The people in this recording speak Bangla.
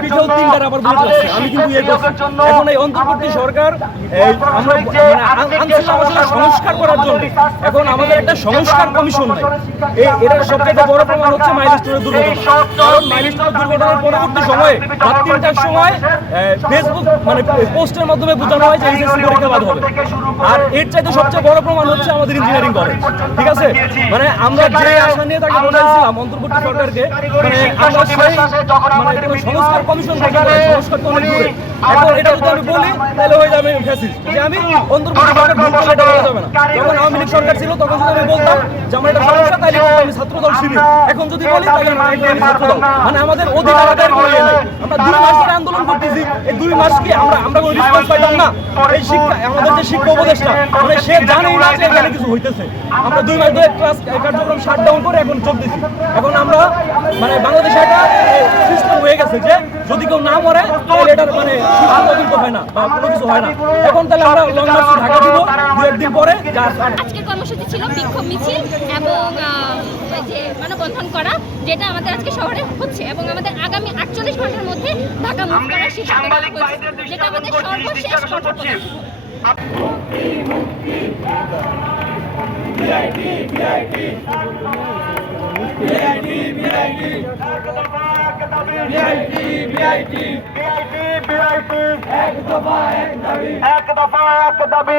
পিঠেও তিনটার আবার বুলেট লাগছে। আমি কিন্তু এখন এই অন্তর্বর্তী সরকার আমরা আনছিলাম আসলে সংস্কার করার জন্য। এখন আমাদের একটা সংস্কার কমিশন নাই। এটার সবচেয়ে বড় প্রমাণ হচ্ছে মাইলস্টোনের দুর্ঘটনা। কারণ মাইলস্টোনের দুর্ঘটনার পরবর্তী সময়ে রাত ৩টার সময় ফেসবুক মানে পোস্টের মাধ্যমে বোঝানো হয় যে এইচএসসি পরীক্ষা বাদ হবে। আর এর চাইতে সবচেয়ে বড় প্রমাণ হচ্ছে আমাদের ইঞ্জিনিয়ারিং কলেজ। ঠিক আছে, মানে আমরা যে আশা নিয়ে তাকে বলেছিলাম অন্তর্বর্তী সরকারকে, মানে আমরা সেই মানে কোনো সংস্কার কমিশন থেকে সংস্কার তো অনেক দূরে। এখন এটা যদি আমি বলি তাহলে হয়ে যাবে ফ্যাসিস্ট, যে আমি অন্তর্বর্তী সরকার ভুল করলে এটা বলা যাবে না। যখন আওয়ামী লীগ সরকার ছিল তখন যদি আমি বলতাম যে আমার এটা সমস্যা, তাহলে আমি ছাত্রদল শিবির। এখন যদি বলি তাহলে আমি ছাত্রদল। মানে আমাদের অধিকার আদায়ের কোনো ইয়ে নেই। আমরা 2 মাস ধরে আন্দোলন করতেছি, এই 2 মাস কি আমরা কোনো রেসপন্স পাইতাম না? এই শিক্ষা আমাদের যে শিক্ষা উপদেষ্টা মানে সে জানেই না যে এখানে কিছু হইতেছে। আমরা 2 মাস ধরে ক্লাস কার্যক্রম শাটডাউন করে এখন চলতেছি। এখন আমরা মানে বাংলাদেশে একটা সিস্টেম হয়ে গেছে যে যদি কেউ না মরে তাহলে এটার মানে তদন্ত হয় না বা কোনো কিছু হয় না। এখন তাহলে আমরা লং মার্চ ঢাকা দিব 2-1 দিন পরে। আজকের কর্মসূচি ছিল বিক্ষোভ মিছিল এবং যে মানববন্ধন করা, যেটা আমাদের আজকে শহরে হচ্ছে এবং আমাদের আগামী 48 ঘন্টার মধ্যে ঢাকা মুভ করার সিদ্ধান্ত নেওয়া হয়েছে, যেটা আমাদের সর্বশেষ কর্মসূচি। এক দফা এক দাবি